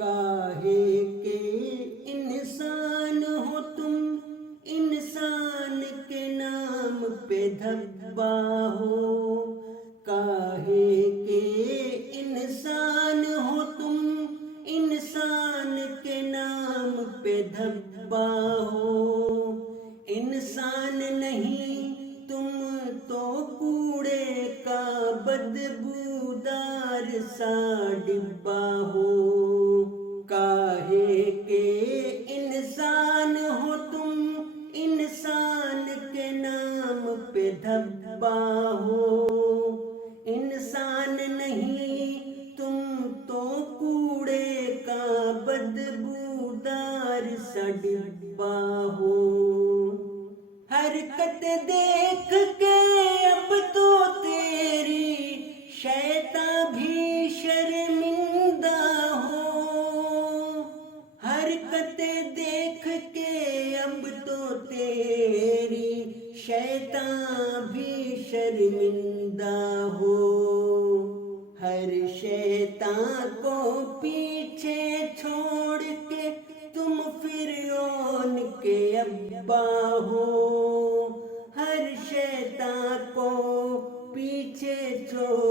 کاہے کے انسان ہو تم، انسان کے نام پہ دھبا ہو. کاہے کے انسان ہو تم، انسان کے نام پہ دھبا ہو. انسان نہیں تم تو کوڑے کا بدبودار سا ڈبہ ہو. کاہے کے انسان ہو تم، انسان کے نام پہ دھبا ہو. انسان نہیں تم تو کوڑے کا بدبودار سا ڈبہ ہو. حرکت دیکھ کے اب تو تیری شیطان بھی شرمندہ ہو. حرکت دیکھ کے اب تو تیری شیطان بھی شرمندہ ہو. ہر شیطان کو پیچھے چھوڑ کے تم فرعون کے ابا ہو. ہر شیطان کو پیچھے چھوڑ